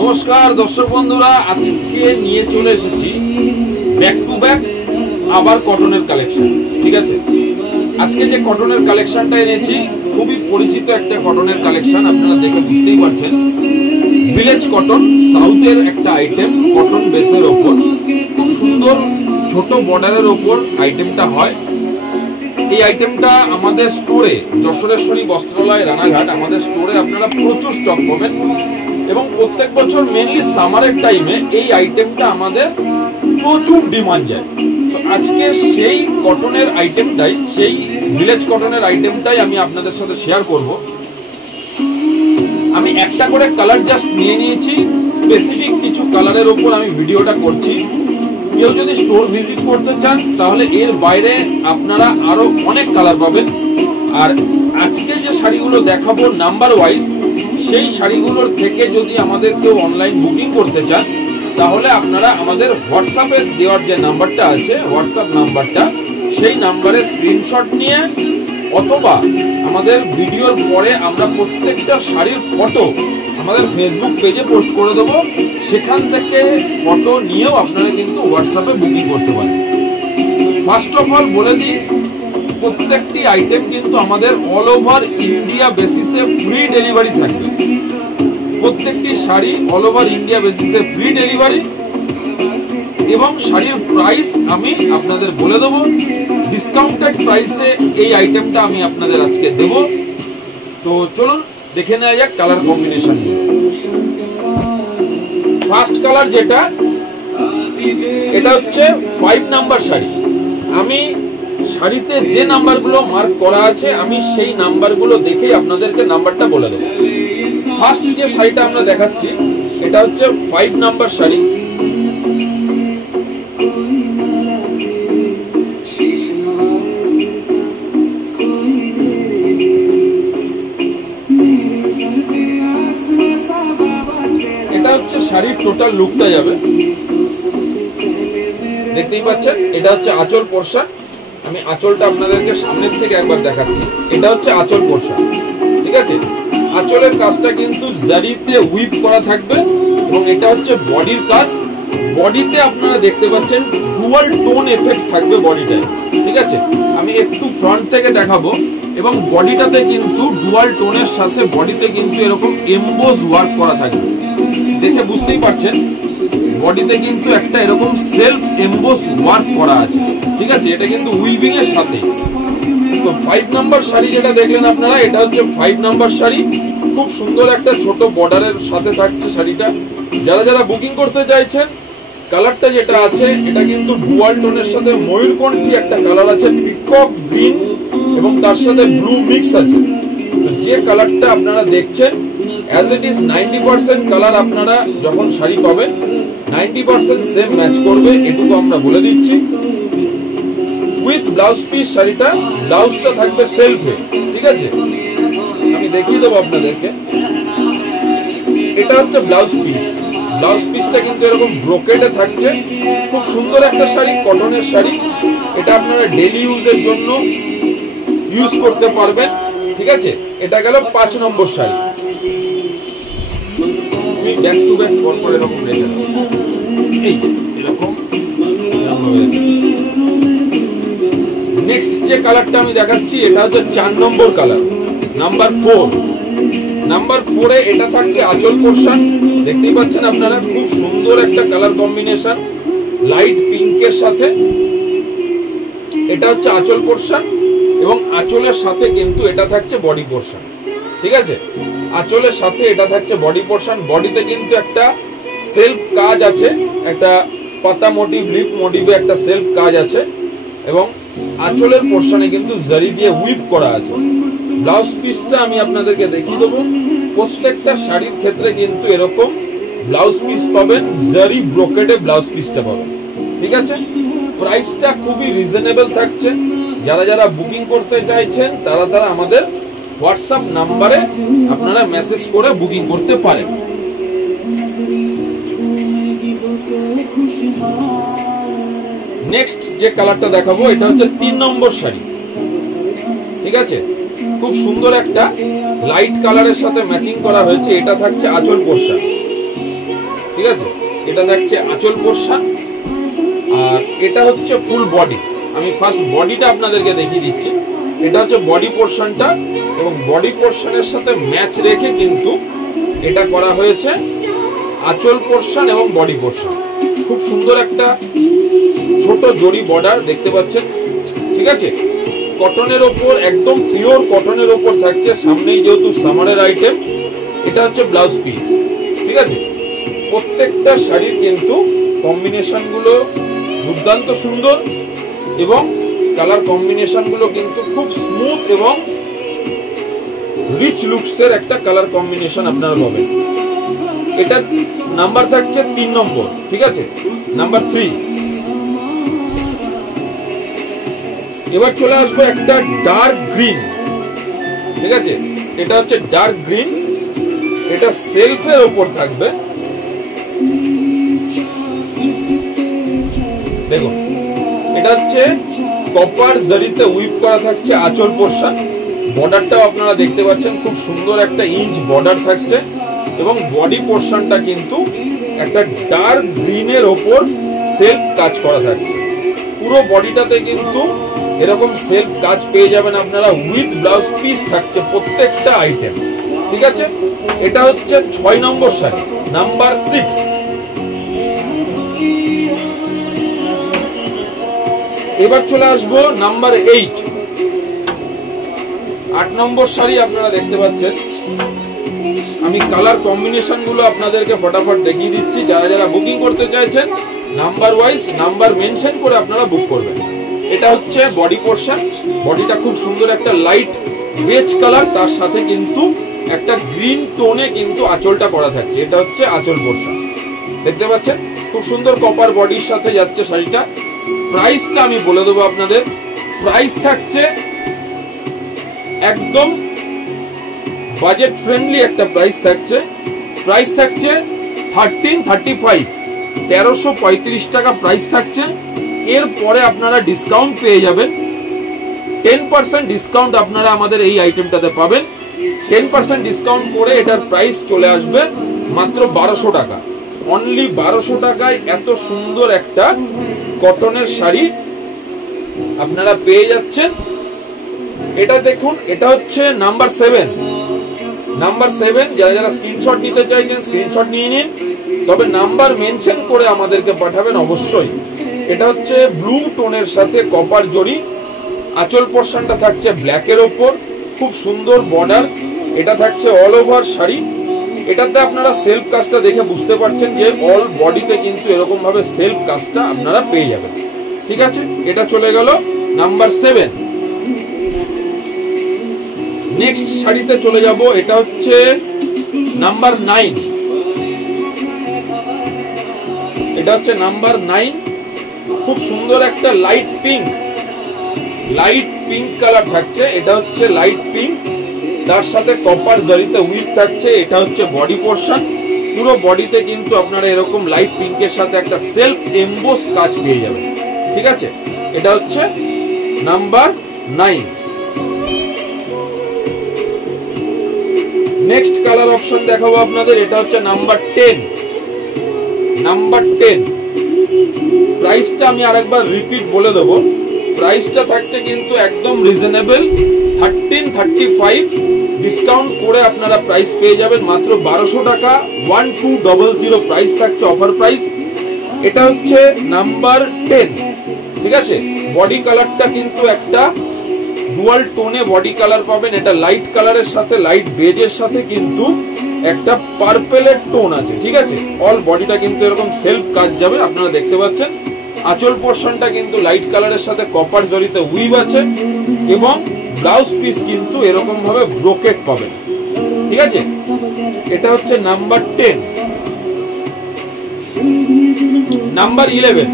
নমস্কার দর্শক বন্ধুরা, আজকে নিয়ে চলে এসেছি ব্যাক টু ব্যাক আবার কটনের কালেকশন। ঠিক আছে, আজকে যে কটনের কালেকশনটা এনেছি খুবই পরিচিত একটা কটনের কালেকশন, আপনারা দেখে বুঝতেই পারছেন। ভিলেজ কটন, সাউথের একটা আইটেম, কটন বেসের ওপর খুব সুন্দর ছোট বর্ডারের ওপর আইটেমটা হয়। এই আইটেমটা আমাদের স্টোরে, যশোরেশ্বরী বস্ত্রালয় রানাঘাট, আমাদের স্টোরে আপনারা প্রচুর স্টক পাবেন এবং প্রত্যেক বছর মেনলি সামারের টাইমে এই আইটেমটা আমাদের প্রচুর ডিমান্ড যায়। তো আজকে সেই কটনের আইটেমটাই, সেই ভিলেজ কটনের আইটেমটাই আমি আপনাদের সাথে শেয়ার করব। আমি একটা করে কালার জাস্ট নিয়ে নিয়েছি, স্পেসিফিক কিছু কালারের ওপর আমি ভিডিওটা করছি। কেউ যদি স্টোর ভিজিট করতে চান তাহলে এর বাইরে আপনারা আরো অনেক কালার পাবেন। আর আজকে যে শাড়িগুলো দেখাবো নাম্বার ওয়াইজ, সেই শাড়িগুলোর থেকে যদি আমাদের কেউ অনলাইন বুকিং করতে চান তাহলে আপনারা আমাদের হোয়াটসঅ্যাপে দেওয়ার যে নাম্বারটা আছে, হোয়াটসঅ্যাপ নাম্বারটা, সেই নাম্বারে স্ক্রিনশট নিয়ে অথবা আমাদের ভিডিওর পরে আমরা প্রত্যেকটা শাড়ির ফটো আমাদের ফেসবুক পেজে পোস্ট করে দেবো, সেখান থেকে ফটো নিয়েও আপনারা কিন্তু হোয়াটসঅ্যাপে বুকিং করতে পারেন। ফার্স্ট অফ অল বলে দিই, প্রত্যেকটি আইটেম কিন্তু আমাদের অল ওভার ইন্ডিয়া বেসিসে ফ্রি ডেলিভারি থাকবে। প্রত্যেকটি শাড়ি অল ওভার ইন্ডিয়া বেসিসে ফ্রি ডেলিভারি এবং শাড়ির প্রাইস আমি আপনাদের বলে দেবো। ডিসকাউন্টেড প্রাইসে এই আইটেমটা আমি আপনাদের আজকে দেব। তো চলুন দেখে নেওয়া যাক কালার কম্বিনেশন। ফার্স্ট কালার যেটা, এটা হচ্ছে 5 নাম্বার শাড়ি। আমি শাড়িতে যে নাম্বারগুলো মার্ক করা আছে আমি সেই নাম্বারগুলো দেখেই আপনাদেরকে নাম্বারটা বলে দেব। ফার্স্ট যে শাড়িটা আমরা দেখাচ্ছি এটা হচ্ছে 5 নাম্বার শাড়ি। এটা হচ্ছে শাড়ির টোটাল লুকটা যাবে, দেখতেই পাচ্ছেন। এটা হচ্ছে আঁচল পোরশন। আমি আঁচলটা আপনাদেরকে সামনের থেকে একবার দেখাচ্ছি। এটা হচ্ছে আঁচল পোরশন, ঠিক আছে। আঁচলের কাজটা কিন্তু জারিতে উইপ করা থাকবে এবং এটা হচ্ছে বডির কাজ। বডিতে আপনারা দেখতে পাচ্ছেন ডুয়াল টোন এফেক্ট থাকবে বডিটায়, ঠিক আছে। আমি একটু ফ্রন্ট থেকে দেখাবো এবং বডিটাতে কিন্তু ডুয়াল টোনের সাথে বডিতে কিন্তু এরকম এমবোস ওয়ার্ক করা থাকবে, দেখে বুঝতেই পারছেন। বডিতে কিন্তু একটা এরকম সেলফ এমবোস ওয়ার্ক করা আছে, ঠিক আছে। এটা কিন্তু উইভিং এর সাথে। তো 5 নাম্বার শাড়ি যেটা দেখলেন আপনারা, এটা হচ্ছে 5 নাম্বার শাড়ি। খুব সুন্দর একটা ছোট বর্ডারের সাথে থাকছে শাড়িটা। যারা যারা বুকিং করতে চাইছেন, কালারটা যেটা আছে এটা কিন্তু ডুয়াল টোনের সাথে ময়ূরকণ্ঠী একটা কালার আছে, পিকক গ্রিন এবং তার সাথে ব্লু মিক্স আছে। তো যে কালারটা আপনারা দেখছেন অ্যাজ ইট ইজ 90% কালার আপনারা যখন শাড়ি পাবেন 90% সেম ম্যাচ করবে, এটুকু আমরা বলে দিচ্ছি। উইথ ব্লাউজ পিস শাড়িটা, ব্লাউজটা থাকবে সেলফে, ঠিক আছে। আমি দেখিয়ে দেবো আপনাদেরকে। এটা হচ্ছে ব্লাউজ পিস। ব্লাউজ পিসটা কিন্তু এরকম ব্রোকেডে থাকছে। খুব সুন্দর একটা শাড়ি, কটনের শাড়ি। এটা আপনারা ডেলি ইউজের জন্য ইউজ করতে পারবেন, ঠিক আছে। এটা গেল 5 নম্বর শাড়ি। আমি ব্যাক টু ব্যাক পরপর এরকম রেখে দেবো, এই এরকম। নেক্সট যে কালারটা আমি দেখাচ্ছি এটা হচ্ছে 4 নম্বর কালার, নাম্বার 4। নাম্বার 4-এ এটা থাকছে আঁচল পোরশন। দেখতেই পাচ্ছেন আপনারা, খুব সুন্দর একটা কালার কম্বিনেশন, লাইট পিঙ্কের সাথে। এটা হচ্ছে আঁচল পোরশন এবং আঁচলের সাথে কিন্তু এটা থাকছে বডি পোরশন, ঠিক আছে। আঁচলের সাথে এটা থাকছে বডি পোরশন। বডিতে কিন্তু একটা সেলফ কাজ আছে, একটা পাতা মোটিভ, লিপ মোটিভে একটা সেলফ কাজ আছে এবং আঁচলের পোরশনে কিন্তু জারি দিয়ে উইপ করা আছে। ব্লাউজ পিসটা আমি আপনাদেরকে দেখিয়ে দেবো। প্রত্যেকটা শাড়ির ক্ষেত্রে কিন্তু এরকম ব্লাউজ পিস পাবেন, জারি ব্রোকেডে ব্লাউজ পিসটা পাবেন, ঠিক আছে। প্রাইসটা খুবই রিজনেবল থাকছে। যারা যারা বুকিং করতে চাইছেন তারা আমাদের হোয়াটসঅ্যাপ নাম্বারে আপনারা মেসেজ করে বুকিং করতে পারেন। নেক্সট যে কালারটা দেখাবো এটা হচ্ছে 3 নম্বর শাড়ি, ঠিক আছে। খুব সুন্দর একটা লাইট কালারের সাথে ম্যাচিং করা হয়েছে। এটা থাকছে আঁচল পোরশন। ঠিক আছে, এটা থাকছে আঁচল পোরশন। আর এটা হচ্ছে ফুল বডি। আমি ফার্স্ট বডিটা আপনাদেরকে দেখিয়ে দিচ্ছি। এটা হচ্ছে বডি পোরশনটা, এবং বডি পোরশনের সাথে ম্যাচ রেখে কিন্তু এটা করা হয়েছে আঁচল পোরশন এবং বডি পোরশন। খুব সুন্দর একটা ছোট জরি বর্ডার দেখতে পাচ্ছেন, ঠিক আছে। কটনের ওপর, একদম পিওর কটনের ওপর থাকছে। সামনেই যেহেতু সামারের আইটেম, এটা হচ্ছে ব্লাউজ পিস, ঠিক আছে। প্রত্যেকটা শাড়ির কিন্তু কম্বিনেশনগুলো দুর্দান্ত সুন্দর, এবং কালার কম্বিনেশনগুলো কিন্তু খুব স্মুথ এবং রিচ লুকসের একটা কালার কম্বিনেশন আপনারা পাবেন। এটা নাম্বার থাকছে 3 নম্বর, ঠিক আছে, নাম্বার 3। এবার চলে আসবো একটা ডার্ক গ্রিন, ঠিক আছে। এটা হচ্ছে ডার্ক গ্রিন, এটা সেলফের ওপর থাকবে। দেখুন, এটা হচ্ছে কপার জরিতে উইপ করা থাকছে আঁচল পোরশন। বর্ডারটাও আপনারা দেখতে পাচ্ছেন, খুব সুন্দর একটা ইঞ্চ বর্ডার থাকছে, এবং বডি পোরশনটা কিন্তু একটা ডার্ক গ্রিনের ওপর সেলফ কাজ করা থাকছে। পুরো বডিটাতে কিন্তু এরকম সেলফ কাজ পেয়ে যাবেন আপনারা, উইথ ব্লাউজ পিস থাকছে প্রত্যেকটা আইটেম, ঠিক আছে। এটা হচ্ছে 6 নম্বর শাড়ি, নাম্বার 6। এবার চলে আসবো নাম্বার 8। 8 নম্বর শাড়ি আপনারা দেখতে পাচ্ছেন। আমি কালার কম্বিনেশন গুলো আপনাদেরকে ফটাফট দেখিয়ে দিচ্ছি। যারা যারা বুকিং করতে চাইছেন, নাম্বার ওয়াইজ নাম্বার মেনশন করে আপনারা বুক করবেন। এটা হচ্ছে বডি পোরশন। বডিটা খুব সুন্দর একটা লাইট বেজ কালার, তার সাথে কিন্তু একটা গ্রিন টোনে কিন্তু আঁচলটা করা থাকছে। এটা হচ্ছে আঁচল পোরশন, দেখতে পাচ্ছেন। খুব সুন্দর কপার বডির সাথে যাচ্ছে শাড়িটা। প্রাইসটা আমি বলে দেবো আপনাদের। প্রাইস থাকছে একদম বাজেট ফ্রেন্ডলি একটা প্রাইস থাকছে। প্রাইস থাকছে 1335, 1335 টাকা প্রাইস থাকছে। এরপরে আপনারা ডিসকাউন্ট পেয়ে যাবেন, 10% ডিসকাউন্ট আপনারা আমাদের এই আইটেমটাতে পাবেন। 10% ডিসকাউন্ট করে এটার প্রাইস চলে আসবে মাত্র 1200 টাকা। অনলি 1200 টাকায় এত সুন্দর একটা কটনের শাড়ি আপনারা পেয়ে যাচ্ছেন। এটা দেখুন, এটা হচ্ছে নাম্বার 7। নাম্বার 7, যারা যারা স্ক্রিনশট নিতে চাইছেন স্ক্রিনশট নিয়ে নিন, তবে নাম্বার মেনশন করে আমাদেরকে পাঠাবেন অবশ্যই। এটা হচ্ছে ব্লু টোনের সাথে কপার জরি। আঁচল পোরশনটা থাকছে ব্ল্যাকের ওপর, খুব সুন্দর বর্ডার। এটা থাকছে অল ওভার শাড়ি। এটাতে আপনারা সেলফ কাজটা দেখে বুঝতে পারছেন যে অল বডিতে কিন্তু এরকম ভাবে সেলফ কাজটা আপনারা পেয়ে যাবেন, ঠিক আছে। এটা চলে গেল নাম্বার 7। নেক্সট শাড়িতে চলে যাব। এটা হচ্ছে নাম্বার 9। এটা হচ্ছে নাম্বার 9। খুব সুন্দর একটা লাইট পিঙ্ক কালার থাকছে। এটা হচ্ছে লাইট পিঙ্ক, তার সাথে কপার জরিতে উইপ থাকছে। এটা হচ্ছে বডি পোরশন। পুরো বডিতে কিন্তু আপনারা এরকম লাইট পিঙ্কের সাথে একটা সেলফ এমবোস কাজ পেয়ে যাবেন, ঠিক আছে। এটা হচ্ছে নাম্বার 9। নেক্সট কালার অপশন দেখাবো আপনাদের। এটা হচ্ছে নাম্বার 10। নাম্বার 10 প্রাইসটা আমি আরেকবার রিপিট বলে দেবো। প্রাইসটা থাকছে কিন্তু একদম রিজনেবল, 1335। ডিসকাউন্ট করে আপনারা প্রাইস পেয়ে যাবেন মাত্র 1200 টাকা। 1200 প্রাইস থাকছে, অফার প্রাইস। এটা হচ্ছে নাম্বার 10, ঠিক আছে। বডি কালারটা কিন্তু একটা ডুয়াল টোনে বডি কালার পাবেন। এটা লাইট কালারের সাথে লাইট বেজের সাথে কিন্তু একটা পার্পেলের টোন আছে, ঠিক আছে। অল বডিটা কিন্তু এরকম সেলফ কাজ যাবে, আপনারা দেখতে পাচ্ছেন। আঁচল পোরশনটা কিন্তু লাইট কালারের সাথে কপার জরিতে উইভ আছে, এবং ব্লাউজ পিস কিন্তু এরকম ভাবে ব্রোকেট পাবেন, ঠিক আছে। এটা হচ্ছে নাম্বার 10। নাম্বার 11,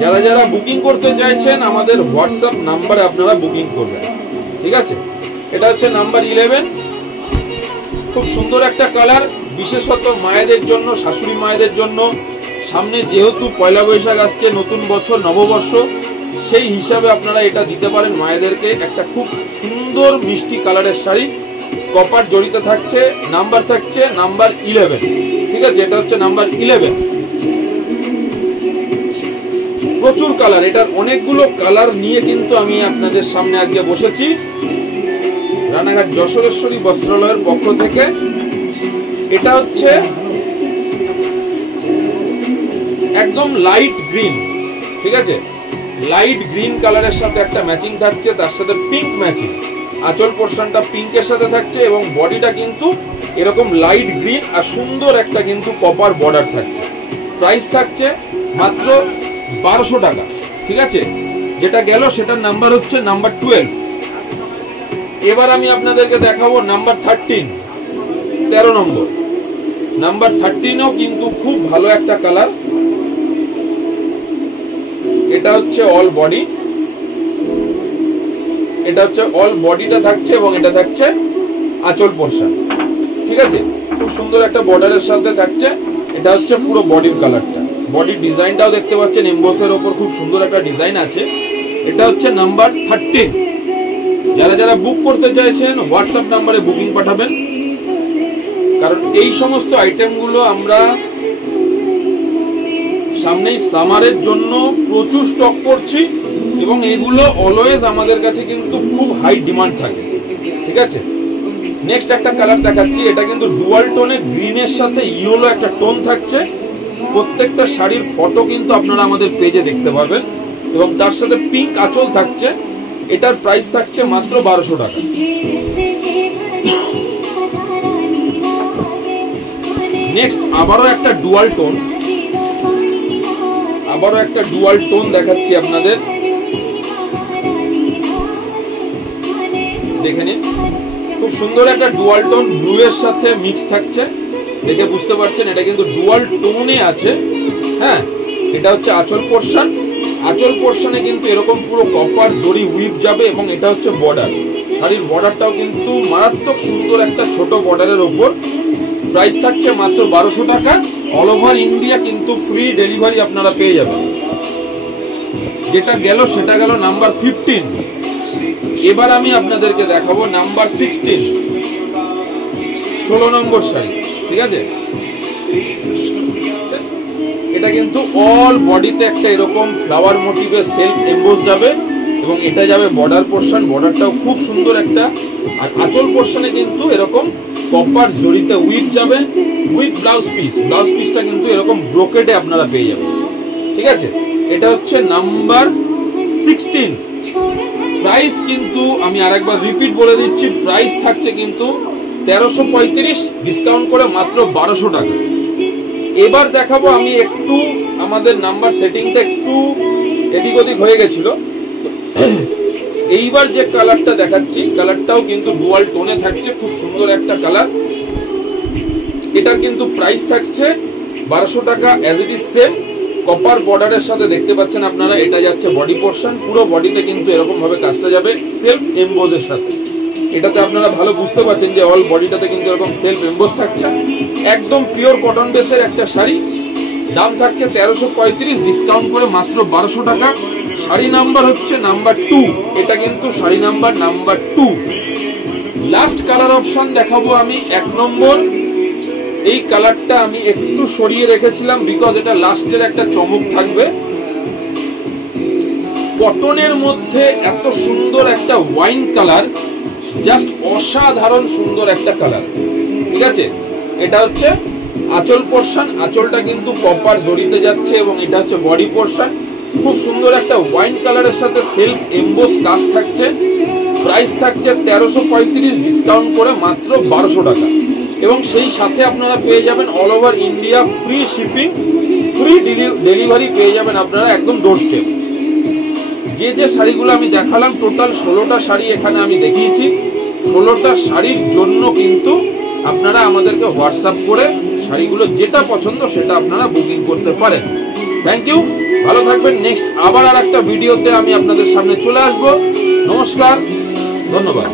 যারা যারা বুকিং করতে চাইছেন আমাদের হোয়াটসঅ্যাপ নাম্বারে আপনারা বুকিং করবেন, ঠিক আছে। এটা হচ্ছে নাম্বার 11। খুব সুন্দর একটা কালার, বিশেষত মায়েদের জন্য, শাশুড়ি মায়েদের জন্য। সামনে যেহেতু পয়লা বৈশাখ আসছে, নতুন বছর, নববর্ষ, সেই হিসাবে আপনারা এটা দিতে পারেন মায়েদেরকে। একটা খুব সুন্দর মিষ্টি কালারের শাড়ি, কপার জড়িতে থাকছে। নাম্বার থাকছে নাম্বার 11, ঠিক ঠিক আছে, এটা হচ্ছে নাম্বার 11। প্রচুর কালার, এটার অনেকগুলো কালার নিয়ে কিন্তু আমি আপনাদের সামনে আজকে বসেছি রানাঘাট যশোরেশ্বরী বস্ত্রালয়ের পক্ষ থেকে। এটা হচ্ছে একদম লাইট গ্রিন, ঠিক আছে, লাইট গ্রিন কালারের সাথে একটা ম্যাচিং থাকছে, তার সাথে পিঙ্ক ম্যাচিং। আঁচল পোর্শনটা পিঙ্কের সাথে থাকছে এবং বডিটা কিন্তু এরকম লাইট গ্রিন আর সুন্দর একটা কিন্তু কপার বর্ডার থাকছে। প্রাইস থাকছে মাত্র 1200 টাকা, ঠিক আছে। যেটা গেল সেটার নাম্বার হচ্ছে নাম্বার 12। এবার আমি আপনাদেরকে দেখাবো নাম্বার 13, 13 নম্বর। নাম্বার 13ও কিন্তু খুব ভালো একটা কালার। এটা হচ্ছে অল বডি, এটা হচ্ছে অল বডিটা থাকছে এবং এটা থাকছে আঁচল পোর্শন, ঠিক আছে। খুব সুন্দর একটা বর্ডারের সাথে থাকছে। এটা হচ্ছে পুরো বডির কালারটা। বডির ডিজাইনটাও দেখতে পাচ্ছেন, এমবোসের ওপর খুব সুন্দর একটা ডিজাইন আছে। এটা হচ্ছে নাম্বার 13। যারা যারা বুক করতে চাইছেন হোয়াটসঅ্যাপ নাম্বারে বুকিং পাঠাবেন, কারণ এই সমস্ত আইটেমগুলো আমরা সামনেই সামারের জন্য প্রচুর স্টক করছি এবং এগুলো অলওয়েজ আমাদের কাছে কিন্তু খুব হাই ডিমান্ড থাকে, ঠিক আছে। নেক্সট একটা কালার দেখাচ্ছি। এটা কিন্তু ডুয়াল টোনে গ্রিনের সাথে ইয়েলো একটা টোন থাকছে। প্রত্যেকটা শাড়ির ফটো কিন্তু আপনারা আমাদের পেজে দেখতে পাবেন এবং তার সাথে পিঙ্ক আঁচল থাকছে। এটার প্রাইস থাকছে মাত্র 1200 টাকা। নেক্সট আবারও একটা ডুয়াল টোন, আবারও একটা ডুয়াল টোন দেখাচ্ছি আপনাদের, দেখে নিন। খুব সুন্দর একটা ডুয়াল টোন ব্লু এর সাথে মিক্স থাকছে, দেখে বুঝতে পারছেন এটা কিন্তু ডুয়াল টোনে আছে। হ্যাঁ, এটা হচ্ছে আঁচল পোর্শন। আঁচল পোর্শনে কিন্তু এরকম পুরো কপার জরি উইপ যাবে এবং এটা হচ্ছে বর্ডার। শাড়ির বর্ডারটাও কিন্তু মারাত্মক সুন্দর একটা ছোট বর্ডারের ওপর। প্রাইস থাকছে মাত্র 1200 টাকা। অল ওভার ইন্ডিয়া কিন্তু ফ্রি ডেলিভারি আপনারা পেয়ে যাবেন। যেটা গেল সেটা গেল নাম্বার 15। এবার আমি আপনাদেরকে দেখাবো নাম্বার 16, 16 নম্বর শাড়ি, ঠিক আছে। এটা কিন্তু অল বডিতে একটা এরকম ফ্লাওয়ার মোটিভের সেলফ এমবোস যাবে এবং এটা যাবে বর্ডার পোর্শন। বর্ডারটাও খুব সুন্দর একটা। আর আঁচল পোর্শনে কিন্তু এরকম কপার জড়িতে উইথ যাবে উইথ ব্লাউজ পিস। ব্লাউজ পিসটা কিন্তু এরকম ব্রোকেটে আপনারা পেয়ে যাবেন, ঠিক আছে। এটা হচ্ছে নাম্বার 16। প্রাইস কিন্তু আমি আরেকবার রিপিট বলে দিচ্ছি, প্রাইস থাকছে কিন্তু 1335, ডিসকাউন্ট করে মাত্র 1200 টাকা। এবার দেখাবো আমি একটু আমাদের নাম্বার সেটিংটা একটু এদিক ওদিক হয়ে গেছিল। এইবার যে কালারটা দেখাচ্ছি কালারটাও কিন্তু ডুয়াল টোনে থাকছে, খুব সুন্দর একটা কালার। এটা কিন্তু প্রাইস থাকছে 1200 টাকা, as it is same. Copper বর্ডারের সাথে দেখতে পাচ্ছেন আপনারা, এটা যাচ্ছে বডি পোর্শন। পুরো বডিতে কিন্তু এরকম ভাবে কাজটা যাবে সেলফ এমবোজের সাথে। এটাতে আপনারা ভালো বুঝতে পারছেন যে অল বডিটাতে কিন্তু এরকম সেলফ এমবোজ থাকছে। একদম পিওর কটন বেসের একটা শাড়ি। দাম থাকছে 1335, ডিসকাউন্ট করে মাত্র 1200 টাকা। শাড়ি নাম্বার হচ্ছে নাম্বার 2। এটা কিন্তু sari number 2। Last colour option দেখাবো আমি 1 নম্বর। এই কালারটা আমি একটু সরিয়ে রেখেছিলাম বিকজ এটা লাস্টের একটা চমক থাকবে। কটনের মধ্যে এত সুন্দর একটা ওয়াইন কালার, জাস্ট অসাধারণ সুন্দর একটা কালার, ঠিক আছে। এটা হচ্ছে আঁচল পোর্শন। আঁচলটা কিন্তু কপার জড়িতে যাচ্ছে এবং এটা হচ্ছে বডি পোর্শন। খুব সুন্দর একটা ওয়াইন কালারের সাথে সেলফ এমবোস কাজ থাকছে। প্রাইস থাকছে 1335, ডিসকাউন্ট করে মাত্র 1200 টাকা। এবং সেই সাথে আপনারা পেয়ে যাবেন all over India free shipping, free delivery পেয়ে যাবেন আপনারা একদম ডোর স্টেপ। যে যে শাড়িগুলো আমি দেখালাম, টোটাল 16টা শাড়ি এখানে আমি দেখিয়েছি। 16টা শাড়ির জন্য কিন্তু আপনারা আমাদেরকে হোয়াটসঅ্যাপ করে শাড়িগুলো যেটা পছন্দ সেটা আপনারা বুকিং করতে পারেন। থ্যাংক ইউ, ভালো থাকবেন। নেক্সট আবার আর একটা ভিডিওতে আমি আপনাদের সামনে চলে আসবো। নমস্কার, ধন্যবাদ।